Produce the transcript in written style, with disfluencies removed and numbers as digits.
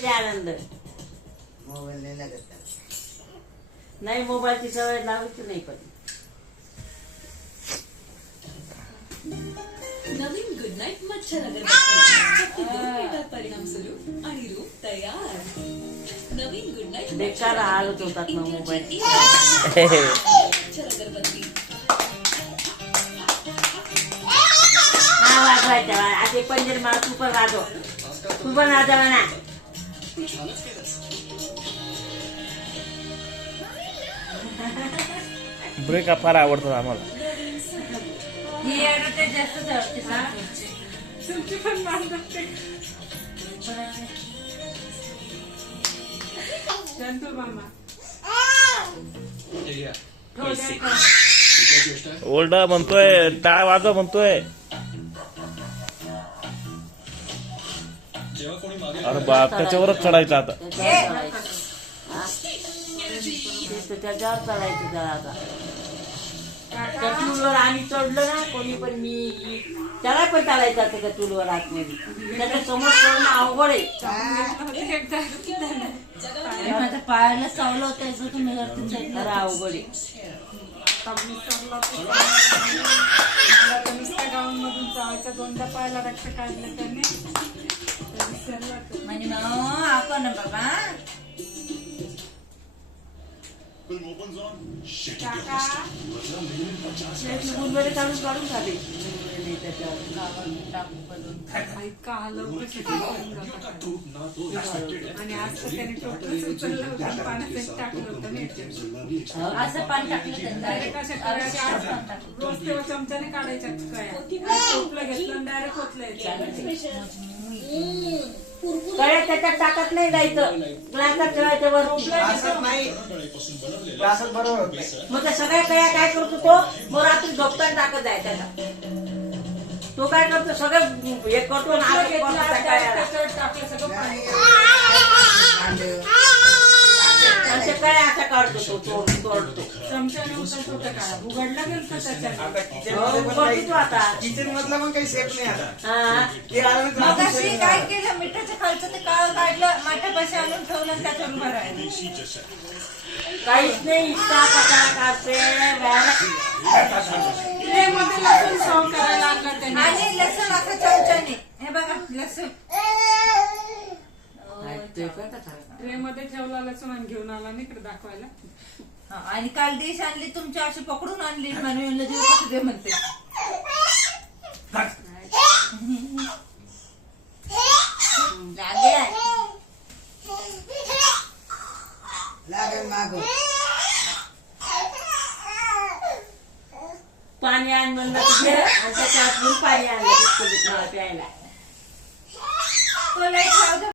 घेते आनंद. मोबाईल नाही लागत. नाही मोबाईलची सवय लावायची नाही पण. नवीन गुड नाईट मच्छर अगरबत्ती 2 मिनिटात परिणाम सुरू आणि रूप तयार. नवीन गुड नाईट बेकार हालत होतात ना मोबाईल. मच्छर अगरबत्ती. हा वाजवायचा आधी पंजर मार तू पण वाजव. तू पण वाजवा ना. ब्रेक फार आवडतात आम्हाला. ही ऍडव्हर्टाईज जास्तच आवडते. तुमची पण मानतात ते. संतू मामा ओल्डा म्हणतोय, टाळ वाजव म्हणतोय. अरे बाप, त्याच्यावरच चढायचं आता. त्याच्यावर चढायचं जरा आता. त्या टूलवर आम्ही चढलो ना कोणी पण, मी त्याला पण चालायचं असं त्या टूलवर आतमध्ये. त्याच्या समोर चढणं अवघड आहे. माझ्या पायाला चावलं होतं तुम्ही जरा अवघड आहे. मला तर नुसत्या गावांमधून चावायच्या 2दा पायाला रक्त काढलं त्याने. म्हणजे आपण बाबा गुणवरे काढून काढून खाते. इतका हलवलं आणि आज तर त्याने टोपलंच उचललं होतं, पाण्यात टाकलं होतं ना. असं पाणी टाकलं डायरेक्ट अशा कळ्या रोज तेव्हा चमच्याने काढायच्या कळ्या. टोपलं घेतलं डायरेक्ट होतलं. कळ्या त्याच्यात टाकत नाही जायचं. ग्लासात ठेवायचं वरती. मग त्या सगळ्या कळ्या काय करतो तो, मग रात्री झोपताना टाकत जाय त्याला. तो काय करतो सगळं हे करतो टाकलं सगळं पाणी. अशा कळ्या अशा काढतो तो तोडतो. चमच्याने उचलतो त्या काळा उघडला गेलं त्याच्यात. उघडतो आता. किचन मधला पण काही सेफ नाही आता. मगाशी काय केलं, मिठाच्या खालचं ते काळं काढलं, माठापाशी आणून ठेवलं, त्याच्यावर उभं राहिलं. काहीच नाही. इतका कचरा काढते. ट्रे मध्ये लसूण सर्व करायला लागला त्याने. आणि लसूण असं चमच्याने, हे बघा लसूण ट्रे मध्ये ठेवला लसूण आणि घेऊन आला ना इकडे दाखवायला. आणि काल डिश आणली तुमची अशी पकडून आणली म्हणून जीव कसं दे म्हणते. लागेल माग. पाणी आण म्हणलं तिथे आणि त्याच्या आतून पाणी आणलं प्यायला. तो लई खाऊ दे.